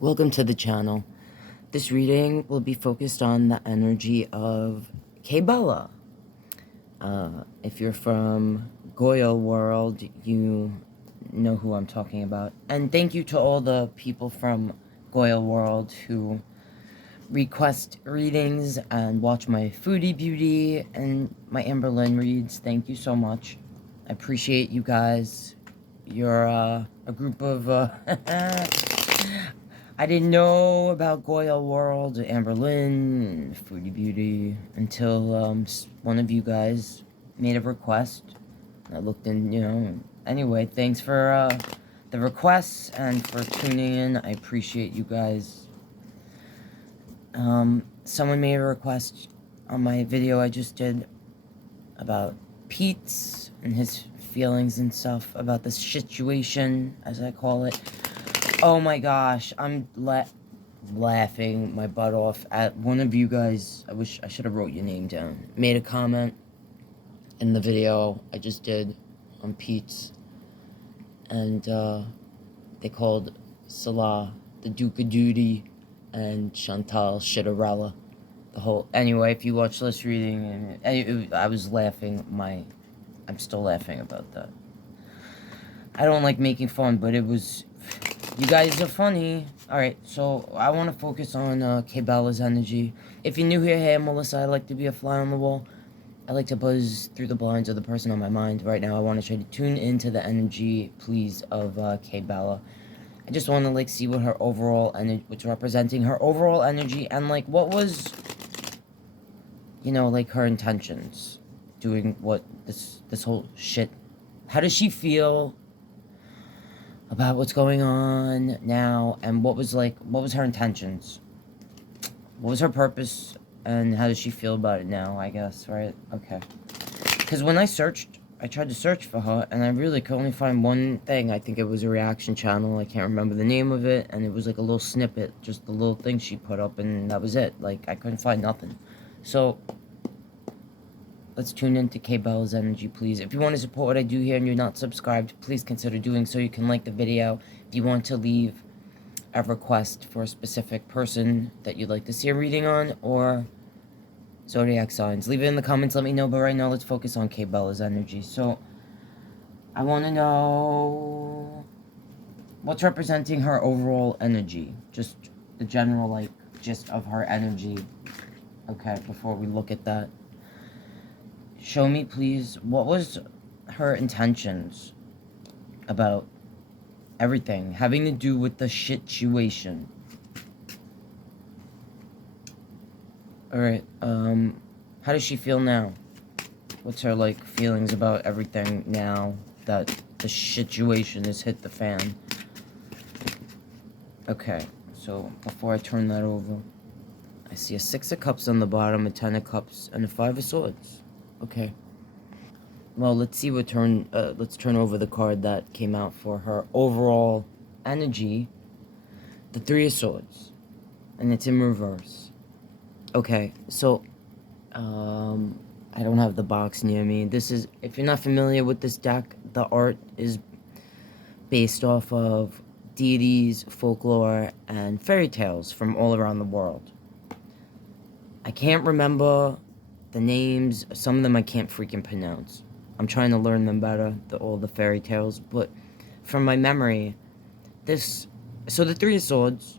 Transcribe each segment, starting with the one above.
Welcome to the channel. This reading will be focused on the energy of KaiBella. If you're from Goya world, you know who I'm talking about. And thank you to all the people from Goya world who request readings and watch my Foodie Beauty and my Amberlynn reads. Thank you so much. I appreciate you guys. You're a group of I didn't know about Goya World, Amberlynn, Foodie Beauty until one of you guys made a request. I looked in, anyway, thanks for the requests and for tuning in. I appreciate you guys. Someone made a request on my video I just did about Pete's and his feelings and stuff about this situation, as I call it. Oh my gosh, I'm laughing my butt off at one of you guys. I wish I should have wrote your name down. Made a comment in the video I just did on Pete's, and they called Salah the Duke of Duty and Chantal Shitterella. Anyway, if you watch this reading, and I was laughing. I'm still laughing about that. I don't like making fun, but it was. You guys are funny. Alright, so I want to focus on KaiBella's energy. If you're new here, hey, I'm Melissa. I like to be a fly on the wall. I like to buzz through the blinds of the person on my mind. Right now, I want to try to tune into the energy, please, of KaiBella. I just want to, see what her overall energy, what's representing her overall energy, and, what was, her intentions doing what, this whole shit. How does she feel about what's going on now, and what was her intentions? What was her purpose, and how does she feel about it now, I guess, right? Okay. Because when I tried to search for her, and I really could only find one thing. I think it was a reaction channel. I can't remember the name of it, and it was a little snippet, just the little thing she put up, and that was it. I couldn't find nothing. So, let's tune into KaiBella's energy, please. If you want to support what I do here and you're not subscribed, please consider doing so. You can like the video. If you want to leave a request for a specific person that you'd like to see a reading on, or zodiac signs, leave it in the comments, let me know. But right now, let's focus on KaiBella's energy. So, I want to know what's representing her overall energy. Just the general, gist of her energy. Okay, before we look at that. Show me, please, what was her intentions about everything having to do with the situation. Alright, how does she feel now? What's her, feelings about everything now that the situation has hit the fan? Okay, so before I turn that over, I see a 6 of Cups on the bottom, a 10 of Cups, and a 5 of Swords. Okay. Well, let's see let's turn over the card that came out for her overall energy. The 3 of Swords. And it's in reverse. Okay, so, I don't have the box near me. This is, if you're not familiar with this deck, the art is based off of deities, folklore, and fairy tales from all around the world. I can't remember the names. Some of them I can't freaking pronounce. I'm trying to learn them better, all the fairy tales, but from my memory, so the 3 of Swords,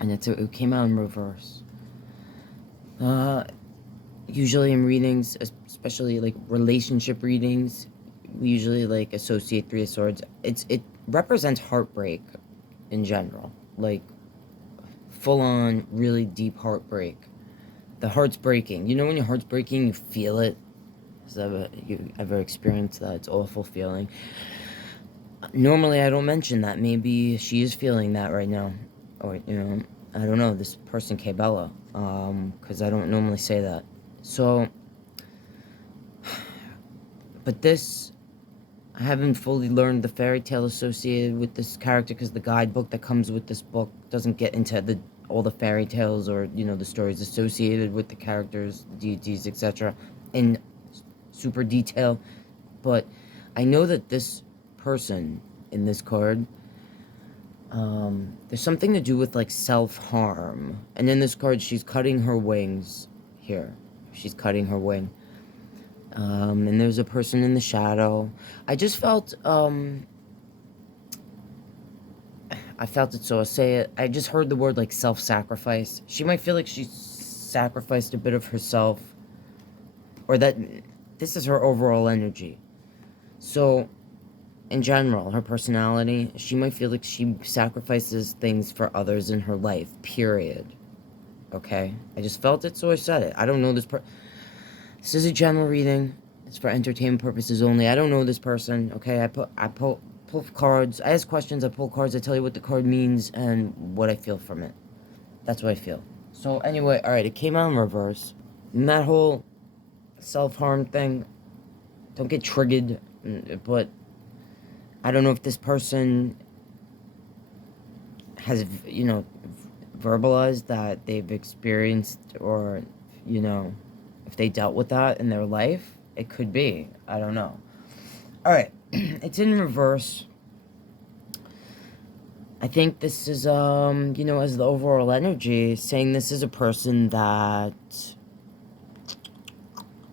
and it came out in reverse. Usually in readings, especially relationship readings, we usually associate 3 of Swords. It represents heartbreak in general, full on, really deep heartbreak. The heart's breaking. You know when your heart's breaking, you feel it? Has you ever experienced that? It's an awful feeling. Normally, I don't mention that. Maybe she is feeling that right now. Or, I don't know, this person, KaiBella. Because I don't normally say that. So, but I haven't fully learned the fairy tale associated with this character, because the guidebook that comes with this book doesn't get into all the fairy tales or, the stories associated with the characters, deities, etc. in super detail. But I know that this person in this card There's something to do with, like, self-harm. And in this card, she's cutting her wings here. She's cutting her wing. And there's a person in the shadow. I just felt, I felt it, so I'll say it. I just heard the word, like, self-sacrifice. She might feel like she's sacrificed a bit of herself, or that this is her overall energy. So, in general, her personality, she might feel like she sacrifices things for others in her life, period. Okay? I just felt it, so I said it. I don't know this This is a general reading. It's for entertainment purposes only. I don't know this person, okay? I pull cards. I ask questions, I pull cards, I tell you what the card means and what I feel from it. That's what I feel. So anyway, alright, it came out in reverse. And that whole self-harm thing, don't get triggered, but I don't know if this person has, you know, verbalized that they've experienced, or, you know, if they dealt with that in their life. It could be. I don't know. Alright, it's in reverse. I think this is, you know, as the overall energy, saying this is a person that...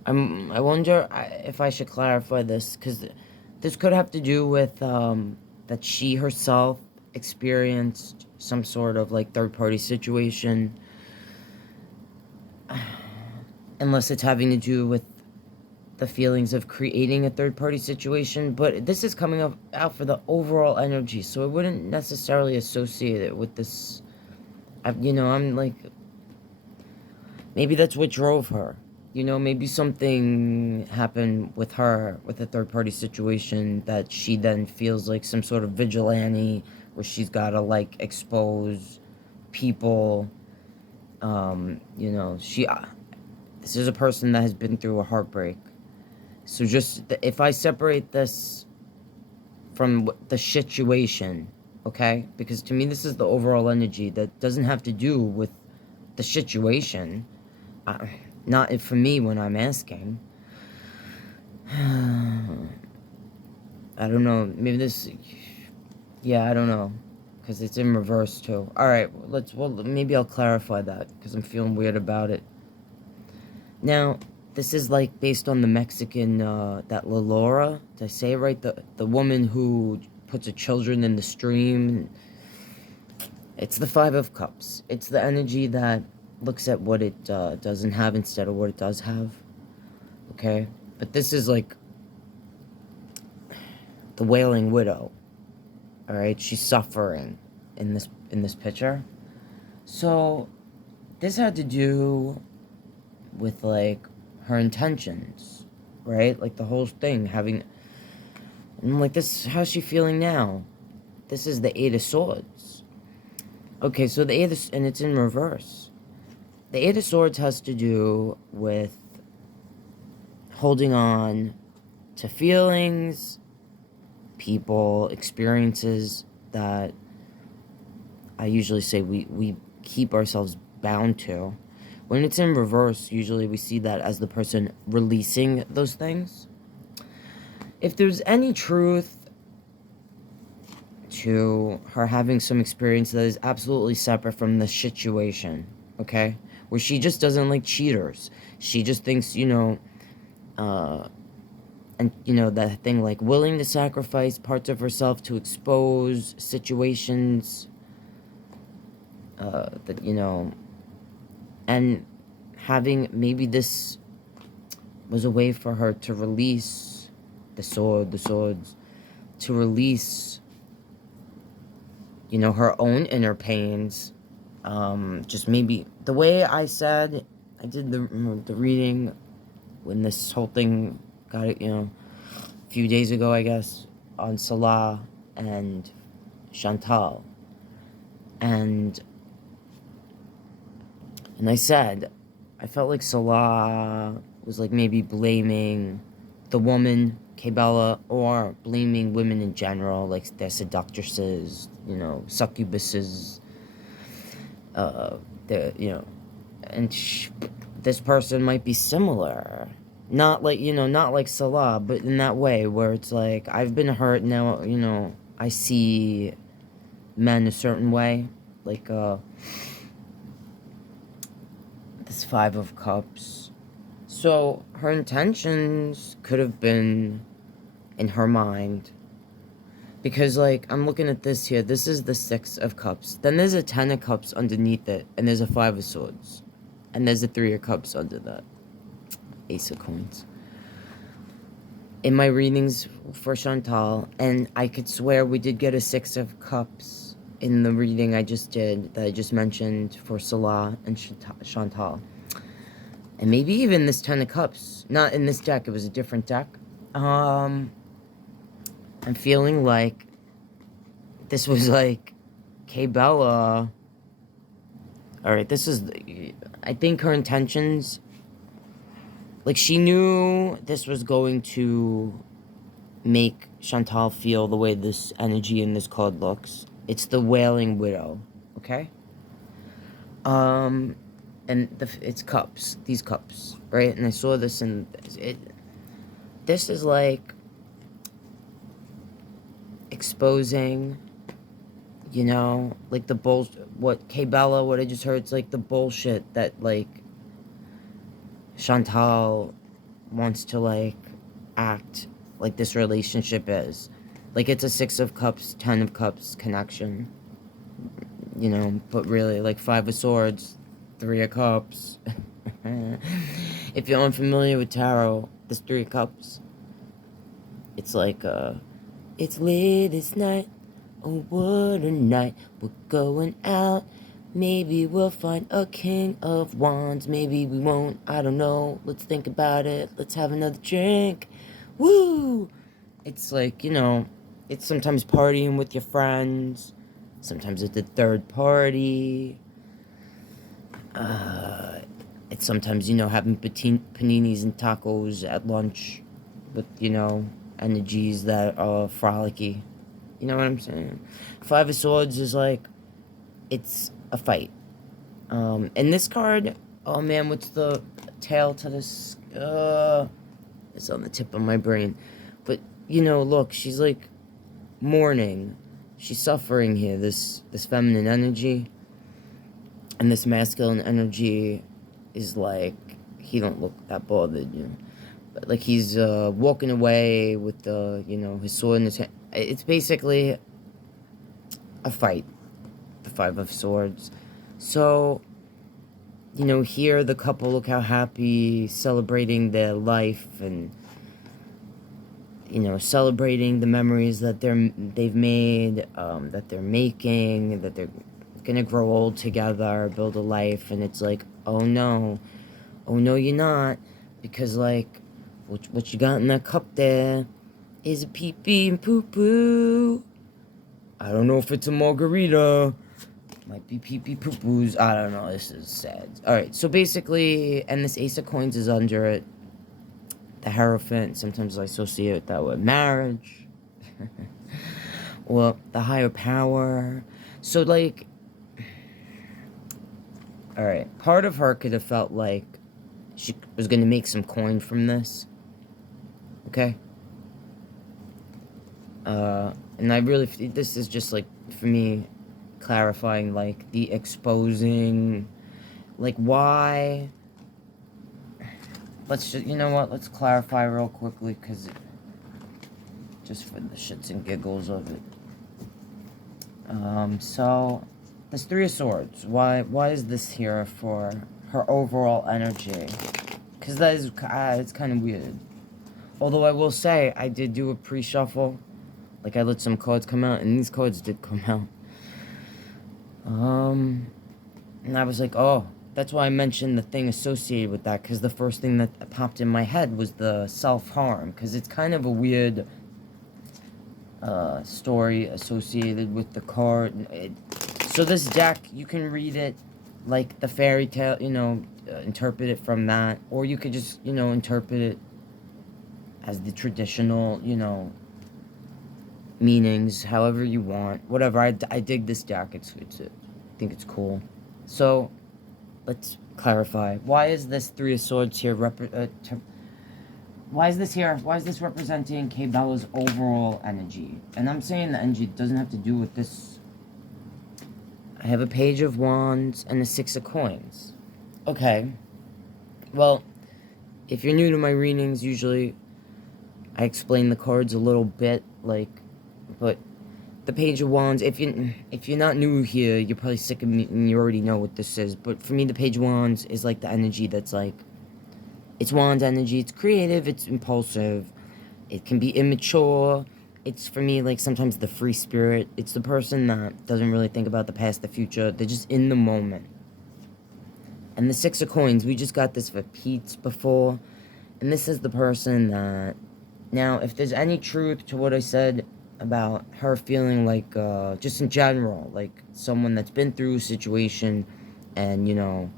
I wonder if I should clarify this, because this could have to do with, that she herself experienced some sort of, like, third-party situation. Unless it's having to do with the feelings of creating a third-party situation. But this is coming out for the overall energy, so I wouldn't necessarily associate it with this. You know, I'm like... Maybe that's what drove her. You know, maybe something happened with her, with a third-party situation, that she then feels like some sort of vigilante, where she's gotta, like, expose people. You know, this is a person that has been through a heartbreak. So just, if I separate this from the situation, okay? Because to me, this is the overall energy that doesn't have to do with the situation. Not for me when I'm asking. I don't know. Maybe this... Yeah, I don't know. Because it's in reverse, too. Alright, well, maybe I'll clarify that, because I'm feeling weird about it. Now, this is, like, based on the Mexican, that La Laura. Did I say it right? The woman who puts her children in the stream. It's the Five of Cups. It's the energy that looks at what it doesn't have instead of what it does have. Okay? But this is, like, the Wailing Widow. Alright? She's suffering in this picture. So, this had to do with, like, her intentions, right? Like, the whole thing, having... And, like, this... How's she feeling now? This is the Eight of Swords. Okay, so the Eight of... And it's in reverse. The Eight of Swords has to do with holding on to feelings, people, experiences that I usually say we keep ourselves bound to. When it's in reverse, usually we see that as the person releasing those things. If there's any truth to her having some experience that is absolutely separate from the situation, okay? Where she just doesn't like cheaters. She just thinks, you know, and, you know, that thing, like, willing to sacrifice parts of herself to expose situations, that, you know, and having, maybe this was a way for her to release the swords, to release, you know, her own inner pains. Just maybe, the way I said, I did the reading when this whole thing got it, you know, a few days ago, I guess, on Salah and Chantal. And I said, I felt like Salah was, like, maybe blaming the woman, KaiBella, or blaming women in general, like they're seductresses, you know, succubuses, you know, and this person might be similar. Not like, you know, not like Salah, but in that way where it's like, I've been hurt, now, you know, I see men a certain way. Like, this Five of Cups. So, her intentions could have been in her mind. Because, like, I'm looking at this here. This is the Six of Cups. Then there's a Ten of Cups underneath it. And there's a Five of Swords. And there's a Three of Cups under that. Ace of Coins. In my readings for Chantal, and I could swear we did get a Six of Cups in the reading I just did, that I just mentioned for Salah and Chantal. And maybe even this Ten of Cups. Not in this deck, it was a different deck. I'm feeling like this was like KaiBella. Alright, this is, I think her intentions, like, she knew this was going to make Chantal feel the way this energy in this card looks. It's the Wailing Widow, okay? And it's cups, these cups, right? And I saw this in it. This is like exposing, you know, like the what KaiBella, what I just heard, it's like the bullshit that, like, Chantal wants to, like, act like this relationship is. Like, it's a Six of Cups, Ten of Cups connection. You know, but really, like, Five of Swords, Three of Cups. If you're unfamiliar with tarot, this Three of Cups, it's like, it's late, it's night, oh, what a night, we're going out. Maybe we'll find a King of Wands. Maybe we won't. I don't know. Let's think about it. Let's have another drink. Woo! It's like, you know, it's sometimes partying with your friends. Sometimes it's a third party. It's sometimes, you know, having paninis and tacos at lunch with, you know, energies that are frolicky. You know what I'm saying? Five of Swords is like, it's a fight. And this card, oh man, what's the tail to this? It's on the tip of my brain. But, you know, look, she's like mourning. She's suffering here, this feminine energy. And this masculine energy is like, he don't look that bothered, you know. But like he's walking away with the, you know, his sword in his hand. It's basically a fight. The Five of Swords. So, you know, here the couple, look how happy, celebrating their life and, you know, celebrating the memories that they've made, that they're making, that they're gonna grow old together, build a life. And it's like, oh no, you're not, because like what you got in that cup there is a pee-pee and poo-poo. I don't know if it's a margarita. Might be pee-pee poo-poos. I don't know. This is sad. Alright, so basically, and this Ace of Coins is under it. The Hierophant. Sometimes I associate that with marriage. Or the higher power. So, like, alright, part of her could have felt like she was going to make some coin from this. Okay? And I really, this is just, like, for me, clarifying, like, the exposing, like, why, let's just, you know what, let's clarify real quickly, because, just for the shits and giggles of it. So, this Three of Swords, why is this here for her overall energy? Because that is, it's kind of weird. Although I will say, I did do a pre-shuffle. Like, I let some cards come out, and these cards did come out. And I was like, oh, that's why I mentioned the thing associated with that, because the first thing that popped in my head was the self-harm, because it's kind of a weird story associated with the card. So this deck, you can read it like the fairy tale, you know, interpret it from that, or you could just, you know, interpret it as the traditional, you know, meanings, however you want, whatever. I dig this deck. I think it's cool. So let's clarify. Why is this Three of Swords here? Why is this here? Why is this representing KaiBella's overall energy? And I'm saying the energy doesn't have to do with this I have a Page of Wands and a Six of Coins. Okay. Well, if you're new to my readings, usually I explain the cards a little bit, like, but the Page of Wands, if you're not new here, you're probably sick of me and you already know what this is, but for me, the Page of Wands is like the energy that's like, it's Wands energy, it's creative, it's impulsive, it can be immature, it's, for me, like, sometimes the free spirit, it's the person that doesn't really think about the past, the future, they're just in the moment. And the Six of Coins, we just got this for Pete's before, and this is the person that, now, if there's any truth to what I said about her feeling like, just in general, like, someone that's been through a situation and, you know,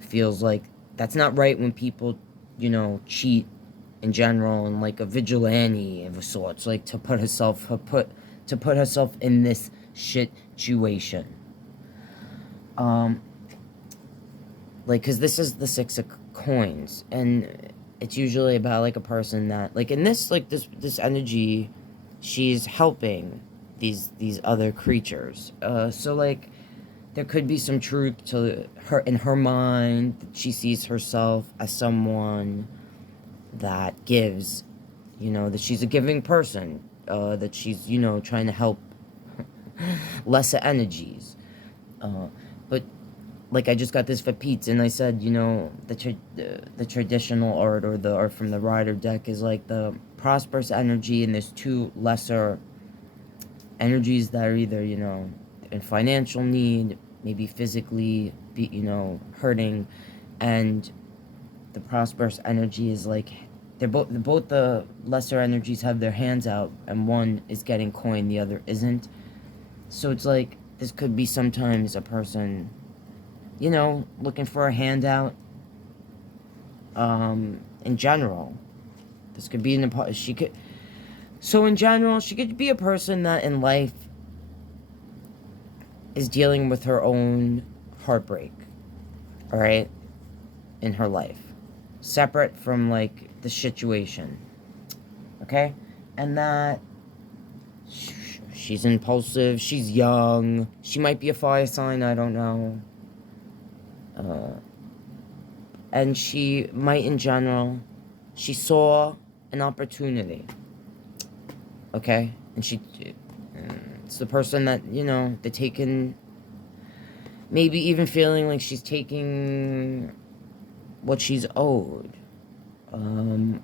feels like that's not right when people, you know, cheat in general, and like a vigilante of a sorts, like to put herself in this situation. Like, because this is the Six of Coins, and it's usually about like a person that, like, in this, like, this energy, she's helping these other creatures. So like, there could be some truth to her, in her mind, that she sees herself as someone that gives, you know, that she's a giving person, that she's, you know, trying to help lesser energies. But like, I just got this for Pete's, and I said, you know, the traditional art, or the art from the Rider deck, is like the prosperous energy, and there's two lesser energies that are either, you know, in financial need, maybe physically, you know, hurting, and the prosperous energy is like, both the lesser energies have their hands out, and one is getting coin, the other isn't. So it's like, this could be sometimes a person, you know, looking for a handout. In general, this could be so in general, she could be a person that in life is dealing with her own heartbreak, all right, in her life, separate from, like, the situation, okay? And that she's impulsive, she's young, she might be a fire sign, I don't know. And she might, in general, she saw an opportunity, okay? And it's the person that, you know, they're taking, maybe even feeling like she's taking what she's owed.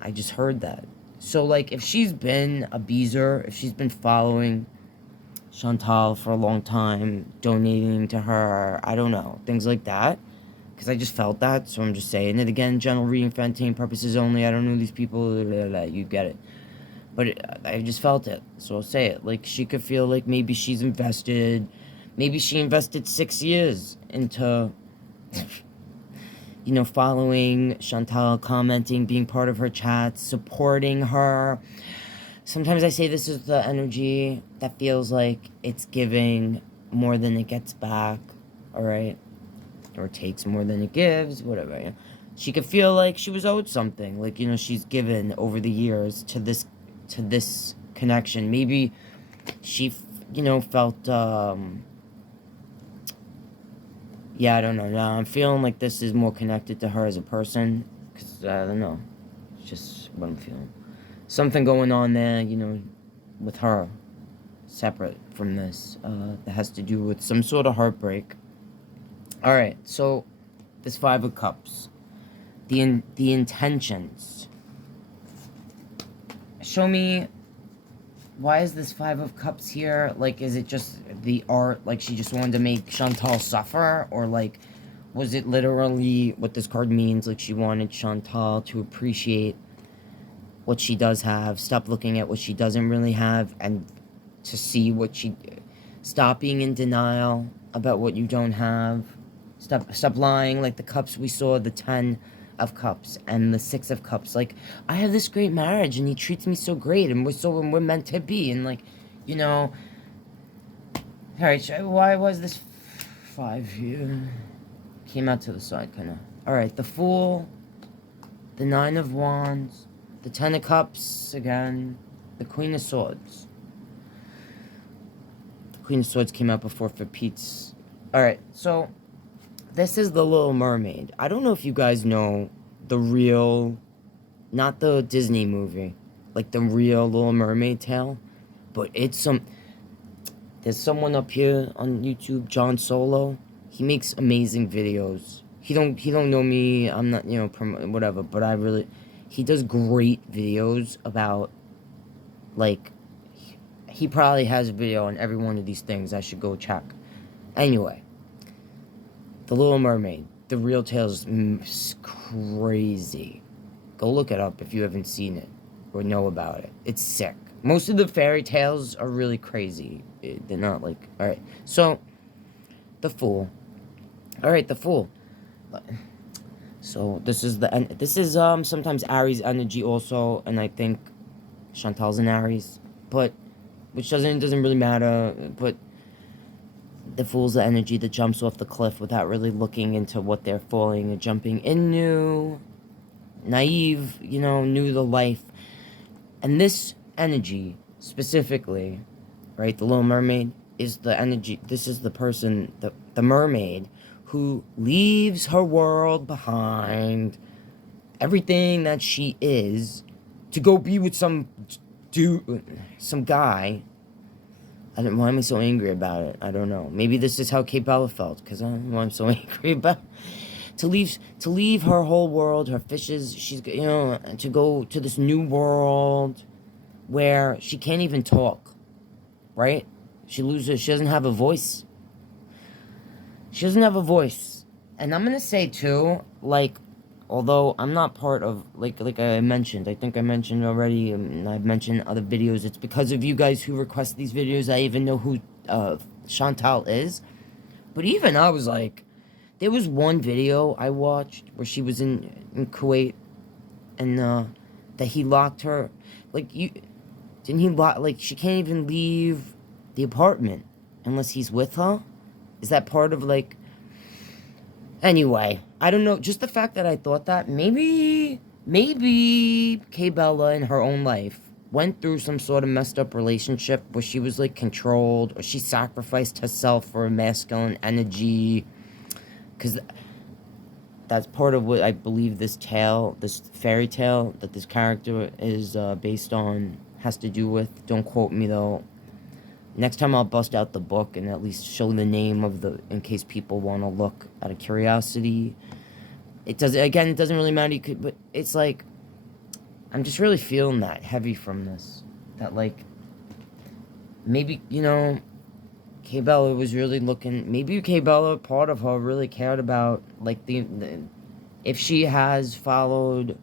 I just heard that. So, like, if she's been a beezer, if she's been following Chantal for a long time, donating to her, I don't know, things like that, because I just felt that, so I'm just saying it again. General reading for entertainment purposes only. I don't know these people, you get it. But I just felt it, so I'll say it. Like, she could feel like maybe she's invested, maybe she invested 6 years into, you know, following Chantal, commenting, being part of her chats, supporting her. Sometimes I say this is the energy that feels like it's giving more than it gets back, all right? Or takes more than it gives, whatever. You know? She could feel like she was owed something, like, you know, she's given over the years to this connection. Maybe she, you know, felt, yeah, I don't know. I'm feeling like this is more connected to her as a person, because, I don't know, it's just what I'm feeling. Something going on there, you know, with her, separate from this, that has to do with some sort of heartbreak. Alright, so, this Five of Cups. The intentions. Show me, why is this Five of Cups here? Like, is it just the art, like she just wanted to make Chantal suffer? Or, like, was it literally what this card means? Like, she wanted Chantal to appreciate what she does have, stop looking at what she doesn't really have, and to see what she... Stop being in denial about what you don't have. Stop lying, like the cups we saw, the 10 of Cups and the 6 of Cups. Like, I have this great marriage, and he treats me so great, and we're meant to be, and, like, you know... Alright, why was this 5 here? Came out to the side, kind of. Alright, the Fool, the 9 of Wands, the 10 of Cups, again, the Queen of Swords. The Queen of Swords came out before for Pete's Alright, so this is The Little Mermaid. I don't know if you guys know the real, not the Disney movie, like the real Little Mermaid tale, but it's there's someone up here on YouTube, John Solo. He makes amazing videos. He don't know me. I'm not, you know, whatever, but he does great videos about, like, he probably has a video on every one of these things. I should go check. Anyway, The Little Mermaid, the real tale is crazy. Go look it up if you haven't seen it or know about it. It's sick. Most of the fairy tales are really crazy. They're not like... Alright, so... The Fool. Alright, The Fool. So, this is sometimes Aries energy also, and I think Chantal's an Aries. But, which doesn't really matter, but... The Fool's the energy that jumps off the cliff without really looking into what they're falling and jumping into. Naive, you know, new to life. And this energy, specifically, right, the Little Mermaid, is the energy, this is the person, the mermaid, who leaves her world behind, everything that she is, to go be with some guy. Why am I so angry about it? I don't know. Maybe this is how KaiBella felt, because I don't know why I'm so angry about it. To leave her whole world, her fishes, she's, you know, to go to this new world where she can't even talk, right? She doesn't have a voice. She doesn't have a voice. And I'm gonna say too, like, although I'm not part of, like I mentioned, I think I mentioned already, and I've mentioned in other videos, it's because of you guys who request these videos, I even know who Chantal is. But even I was like, there was one video I watched where she was in Kuwait, and that he locked her, like, didn't he lock, like, she can't even leave the apartment unless he's with her? Is that part of, like... Anyway, I don't know, just the fact that I thought that, maybe KaiBella in her own life went through some sort of messed up relationship where she was, like, controlled, or she sacrificed herself for a masculine energy, because that's part of what I believe this fairy tale that this character is based on, has to do with. Don't quote me, though. Next time I'll bust out the book and at least show the name of in case people want to look out of curiosity. It doesn't really matter, but it's like, I'm just really feeling that heavy from this. That, like, maybe, you know, KaiBella was really looking, maybe KaiBella, part of her, really cared about, like, if she has followed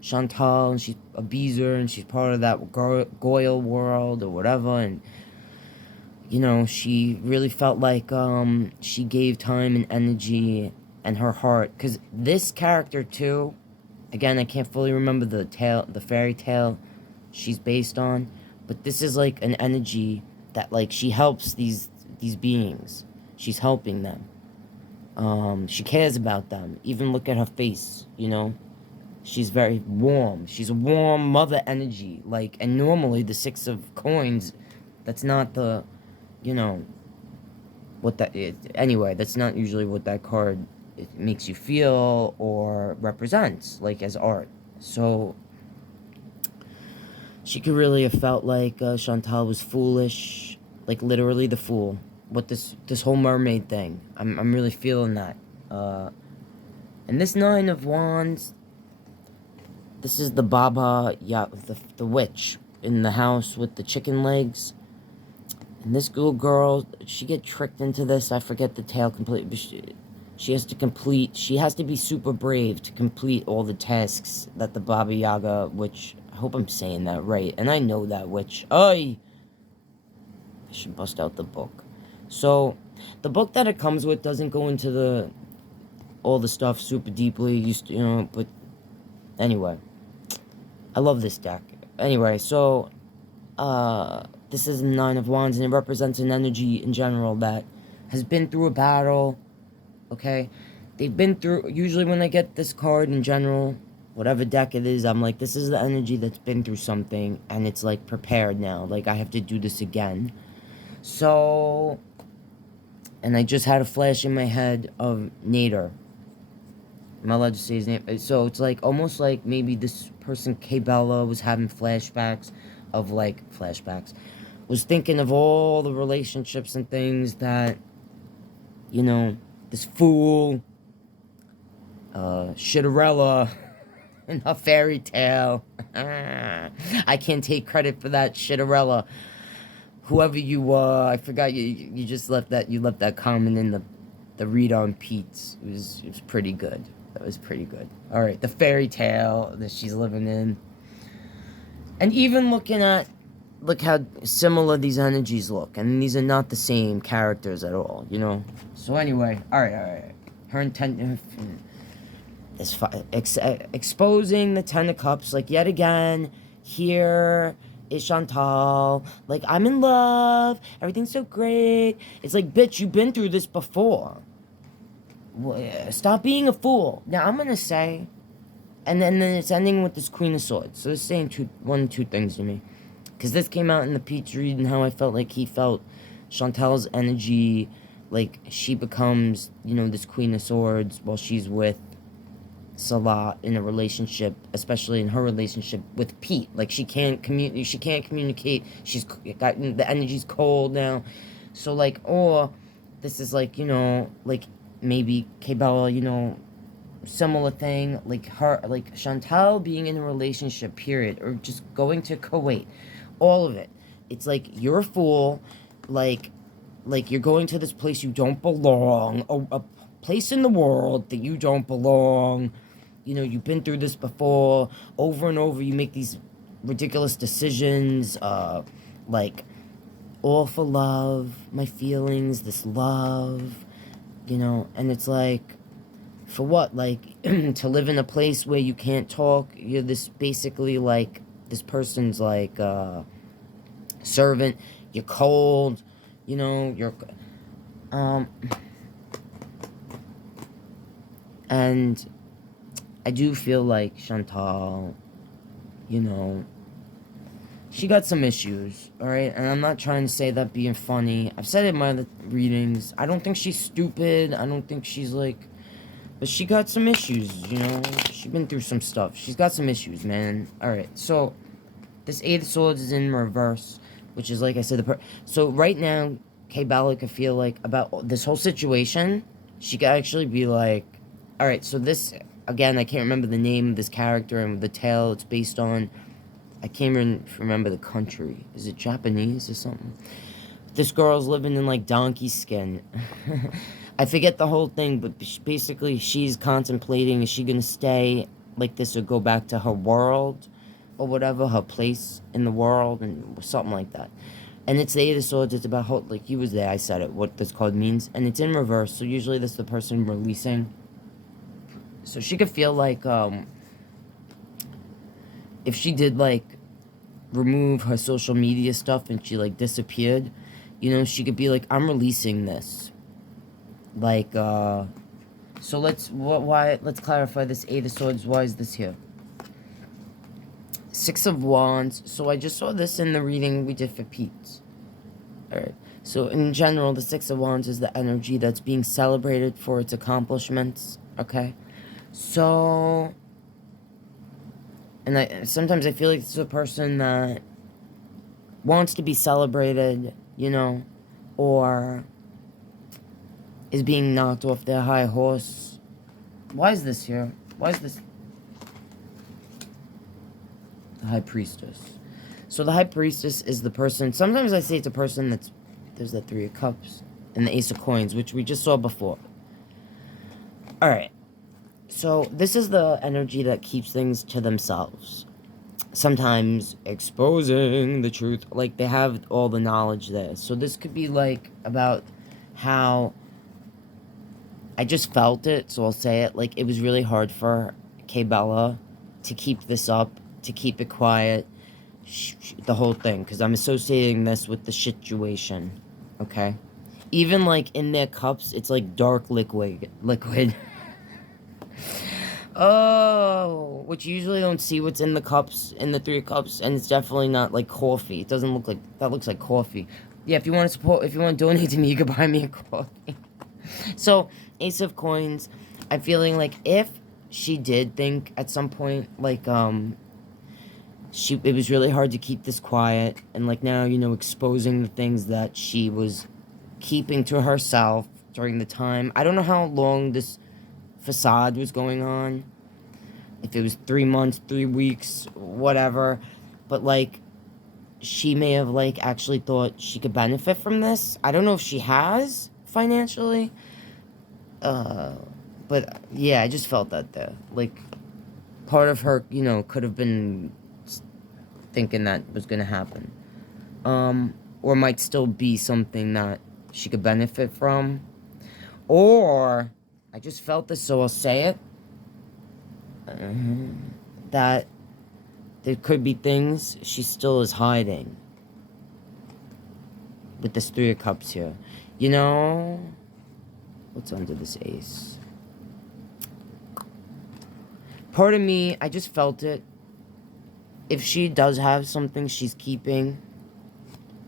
Chantal, and she's a Beezer, and she's part of that Goyle world, or whatever, and, you know, she really felt like, she gave time and energy and her heart, because this character, too, again, I can't fully remember the fairy tale she's based on, but this is, like, an energy that, like, she helps these beings. She's helping them. She cares about them. Even look at her face, you know? She's very warm. She's a warm mother energy. Like, and normally the Six of Coins, that's not the, you know, what that is. Anyway, that's not usually what that card makes you feel or represents, like, as art. So, she could really have felt like Chantal was foolish, like, literally the fool. What this whole mermaid thing, I'm really feeling that. And this Nine of Wands, this is the Baba, yeah, the witch in the house with the chicken legs. And this little girl, she get tricked into this. I forget the tale completely. But she has to be super brave to complete all the tasks that the Baba Yaga witch, I hope I'm saying that right. And I know that witch. I should bust out the book. So, the book that it comes with doesn't go into all the stuff super deeply, you know, but anyway. I love this deck. Anyway, so, this is Nine of Wands, and it represents an energy in general that has been through a battle, okay? They've been through, usually when I get this card in general, whatever deck it is, I'm like, this is the energy that's been through something, and it's, like, prepared now. Like, I have to do this again. So, And I just had a flash in my head of Nader. Am I allowed to say his name? So it's like, almost like maybe this person, KaiBella, was having flashbacks of, like, was thinking of all the relationships and things that, you know, this fool, Shitterella, in her fairy tale. I can't take credit for that, Shitterella. Whoever you were, I forgot you just left that comment in the read on Pete's. It was pretty good. That was pretty good. Alright, the fairy tale that she's living in. And even looking at, look how similar these energies look. And these are not the same characters at all, you know? So anyway, alright. Her intent, is exposing the Ten of Cups, like, yet again, here is Chantal, like, I'm in love, everything's so great. It's like, bitch, you've been through this before. Stop being a fool. Now, I'm gonna say, and then it's ending with this Queen of Swords. So it's saying two things to me. Because this came out in the Pete's read, and how I felt like he felt Chantal's energy, like, she becomes, you know, this Queen of Swords while she's with Salah in a relationship, especially in her relationship with Pete. Like, she can't communicate. She's got, the energy's cold now. So, like, or this is like, you know, like, maybe KaiBella, you know, similar thing, like her, like Chantal being in a relationship, period, or just going to Kuwait, all of it. It's like, you're a fool, like you're going to this place you don't belong, a place in the world that you don't belong. You know, you've been through this before, over and over. You make these ridiculous decisions, like, all for love, my feelings, this love, you know, and it's like, for what? Like, to live in a place where you can't talk, you're this, basically, like, this person's, like, servant, you're cold, you know, you're, and I do feel like Chantal, you know, she got some issues, alright? And I'm not trying to say that being funny. I've said it in my other readings. I don't think she's stupid. I don't think she's, like, but she got some issues, you know? She's been through some stuff. She's got some issues, man. Alright, so this Eight of Swords is in reverse, which is, like I said, so right now, KaiBella could feel like, about this whole situation, she could actually be like, alright, so this, again, I can't remember the name of this character and the tale it's based on. I can't even remember the country. Is it Japanese or something? This girl's living in, like, donkey skin. I forget the whole thing, but basically she's contemplating, is she gonna stay like this or go back to her world or whatever, her place in the world, and something like that. And it's the Eight of Swords. It's about how, like, you was there, I said it, what this card means, and it's in reverse. So usually this is the person releasing. So she could feel like, if she did, like, remove her social media stuff and she, like, disappeared, you know, she could be like, I'm releasing this. Like, so let's clarify this Eight of Swords. Why is this here? Six of Wands. So I just saw this in the reading we did for Pete. Alright. So in general, the Six of Wands is the energy that's being celebrated for its accomplishments. Okay? So, and sometimes I feel like this is a person that wants to be celebrated, you know, or is being knocked off their high horse. Why is this here? Why is this? The High Priestess. So the High Priestess is the person, sometimes I say it's a person that's, there's that Three of Cups and the Ace of Coins, which we just saw before. Alright. So this is the energy that keeps things to themselves. Sometimes exposing the truth. Like, they have all the knowledge there. So this could be, like, about how I just felt it, so I'll say it. Like, it was really hard for KaiBella to keep this up, to keep it quiet, the whole thing, because I'm associating this with the situation, okay? Even, like, in their cups, it's, like, dark liquid. Oh, which you usually don't see what's in the cups, in the Three of Cups, and it's definitely not, like, coffee. It doesn't look like, that looks like coffee. Yeah, if you want to support, if you want to donate to me, you can buy me a coffee. So, Ace of Coins, I'm feeling like if she did think at some point, like, it was really hard to keep this quiet, and like now, you know, exposing the things that she was keeping to herself during the time. I don't know how long this facade was going on. If it was 3 months, 3 weeks, whatever. But like, she may have like actually thought she could benefit from this. I don't know if she has financially. But yeah, I just felt that there. Like, part of her, you know, could have been thinking that was gonna happen. Or might still be something that she could benefit from. Or, I just felt this, so I'll say it. That there could be things she still is hiding. With this 3 of Cups here. You know? What's under this Ace? Part of me, I just felt it. If she does have something she's keeping,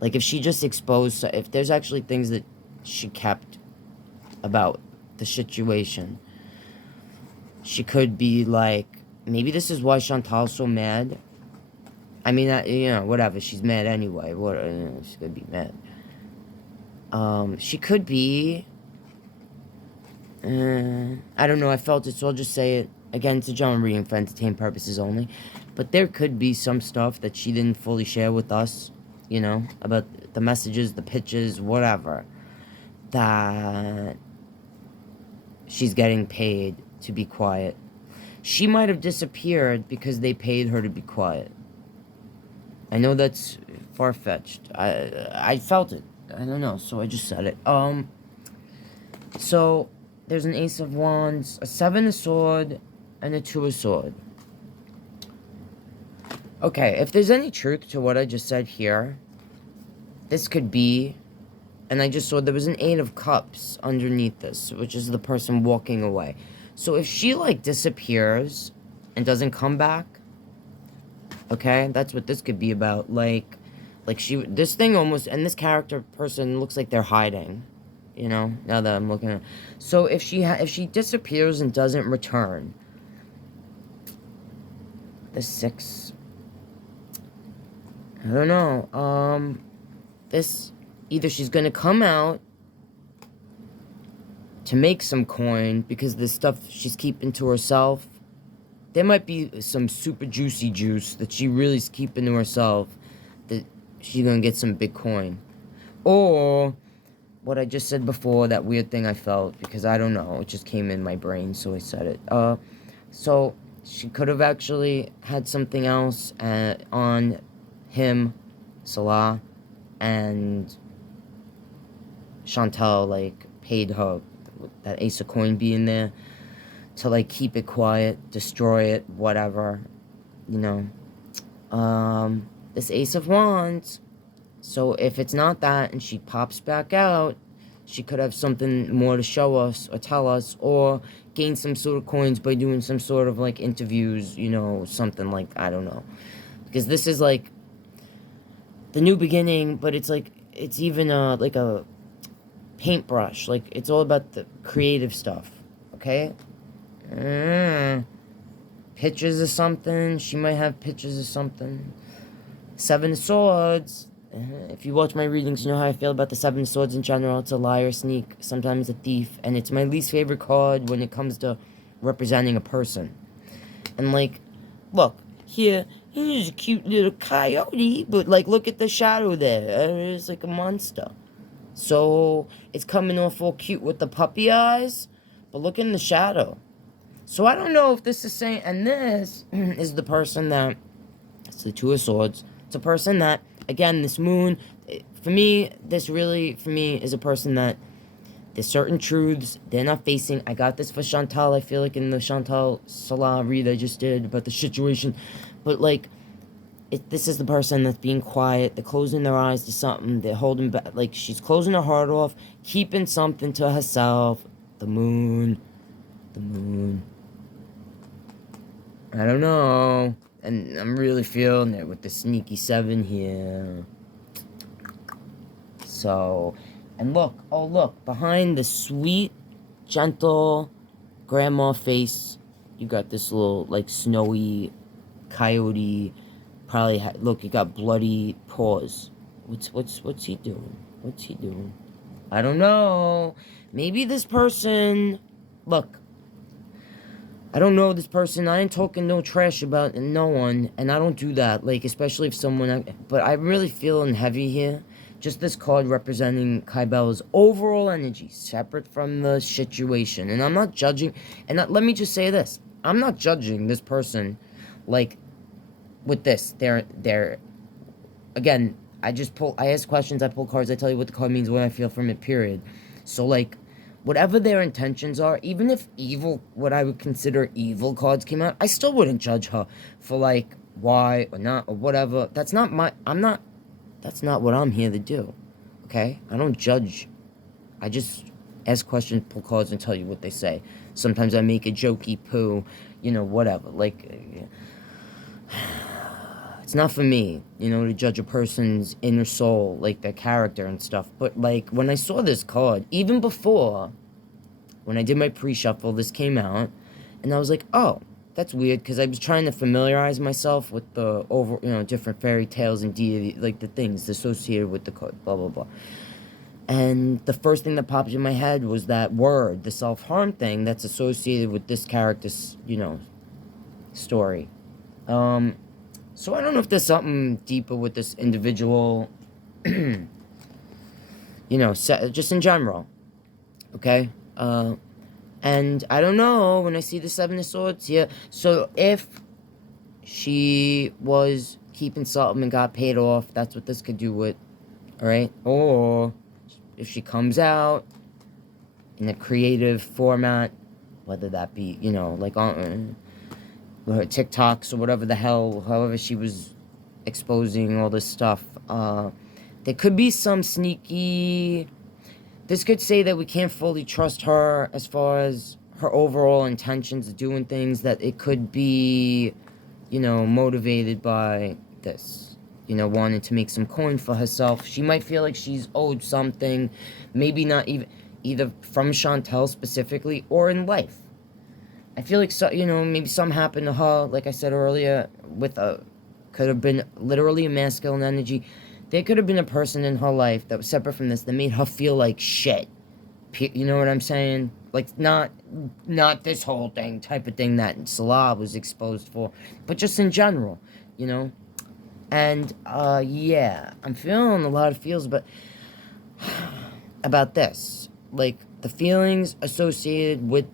like if she just exposed, if there's actually things that she kept about the situation, she could be like, maybe this is why Chantal's so mad. I mean, you know, whatever, she's mad anyway. What, she's gonna be mad. She could be, I don't know, I felt it, so I'll just say it. Again, it's a general reading for entertainment purposes only. But there could be some stuff that she didn't fully share with us, you know, about the messages, the pitches, whatever, that she's getting paid to be quiet. She might have disappeared because they paid her to be quiet. I know that's far-fetched. I felt it. I don't know, so I just said it. So, there's an Ace of Wands, a 7 of Swords, and a 2 of Swords. Okay, if there's any truth to what I just said here, this could be, and I just saw there was an 8 of Cups underneath this, which is the person walking away. So if she, like, disappears and doesn't come back, okay, that's what this could be about. Like this thing almost, and this character person looks like they're hiding, you know, now that I'm looking at. So if she disappears and doesn't return, the 6, I don't know, this, either she's gonna come out to make some coin, because the stuff she's keeping to herself, there might be some super juicy juice that she really is keeping to herself, that she's gonna get some big coin. Or, what I just said before, that weird thing I felt, because I don't know, it just came in my brain, so I said it. So, she could have actually had something else on him, Salah, and Chantal, like, paid her, with that Ace of Coin being there, to, like, keep it quiet, destroy it, whatever, you know. This Ace of Wands, so if it's not that, and she pops back out, she could have something more to show us, or tell us, or gain some sort of coins by doing some sort of, like, interviews, you know, something like, I don't know. Because this is, like, the new beginning, but it's, like, it's even, like a paintbrush. Like, it's all about the creative stuff, okay? Pictures of something. She might have pictures of something. 7 of Swords. If you watch my readings, you know how I feel about the 7 of Swords in general. It's a liar, sneak, sometimes a thief, and it's my least favorite card when it comes to representing a person. And, like, look, here's a cute little coyote, but, like, look at the shadow there. It's like a monster. So, it's coming off all cute with the puppy eyes, but look in the shadow. So, I don't know if this is saying, and this is the person that, it's the 2 of Swords. It's a person that, again, this moon, for me, this really, for me, is a person that there's certain truths they're not facing. I got this for Chantal, I feel like, in the Chantal Salah read I just did about the situation. But, like, this is the person that's being quiet. They're closing their eyes to something. They're holding back. Like, she's closing her heart off, keeping something to herself. The moon. The moon. I don't know. And I'm really feeling it with the sneaky 7 here. So, and look, oh look, behind the sweet, gentle grandma face, you got this little, like, snowy coyote. Probably, look, you got bloody paws. What's he doing? What's he doing? I don't know. Maybe this person, look, I don't know this person. I ain't talking no trash about no one, and I don't do that, like, especially if someone, but I'm really feeling heavy here. Just this card representing KaiBella's overall energy, separate from the situation. And I'm not judging, and let me just say this. I'm not judging this person, like, with this. They're, again, I ask questions, I pull cards, I tell you what the card means, what I feel from it, period. So, like, whatever their intentions are, even if evil, what I would consider evil cards came out, I still wouldn't judge her for, like, why or not or whatever. That's not what I'm here to do, okay? I don't judge. I just ask questions, pull cards, and tell you what they say. Sometimes I make a jokey poo, you know, whatever. Like, it's not for me, you know, to judge a person's inner soul, like their character and stuff. But, like, when I saw this card, even before, when I did my pre-shuffle, this came out, and I was like, oh, that's weird, because I was trying to familiarize myself with the different fairy tales and deity, like the things associated with the card, blah, blah, blah. And the first thing that popped in my head was that word, the self-harm thing that's associated with this character's, you know, story. So I don't know if there's something deeper with this individual, you know, just in general, okay? And I don't know, when I see the Seven of Swords here, so if she was keeping something and got paid off, that's what this could do with, alright? Or if she comes out in a creative format, whether that be, you know, like on her TikToks or whatever the hell, however she was exposing all this stuff, there could be some sneaky... This could say that we can't fully trust her as far as her overall intentions of doing things, that it could be, you know, motivated by this, you know, wanting to make some coin for herself. She might feel like she's owed something, maybe not even, either from Chantel specifically or in life. I feel like, so, you know, maybe something happened to her, like I said earlier, with could have been literally a masculine energy. There could have been a person in her life that was separate from this that made her feel like shit. You know what I'm saying? Like, not this whole thing, type of thing that Salah was exposed for, but just in general, you know? And, yeah, I'm feeling a lot of feels about this. Like, the feelings associated with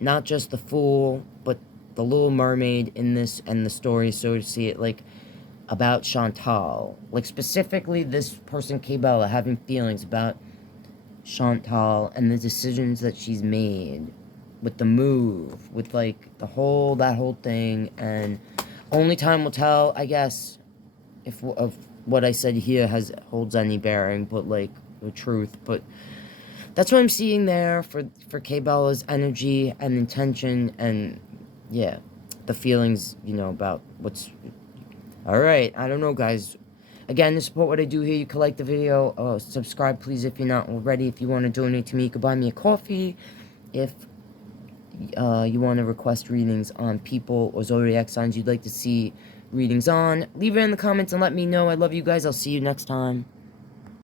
not just the Fool, but the Little Mermaid in this, and the story associated, like, about Chantal. Like, specifically this person, KaiBella, having feelings about Chantal and the decisions that she's made with the move, with, like, that whole thing. And only time will tell, I guess, if of what I said here holds any bearing, but, like, the truth. But that's what I'm seeing there for KaiBella's energy and intention, and, yeah, the feelings, you know, about what's... Alright, I don't know, guys. Again, to support what I do here, you can like the video. Subscribe, please, if you're not already. If you want to donate to me, you can buy me a coffee. If you want to request readings on people or zodiac signs you'd like to see readings on, leave it in the comments and let me know. I love you guys. I'll see you next time.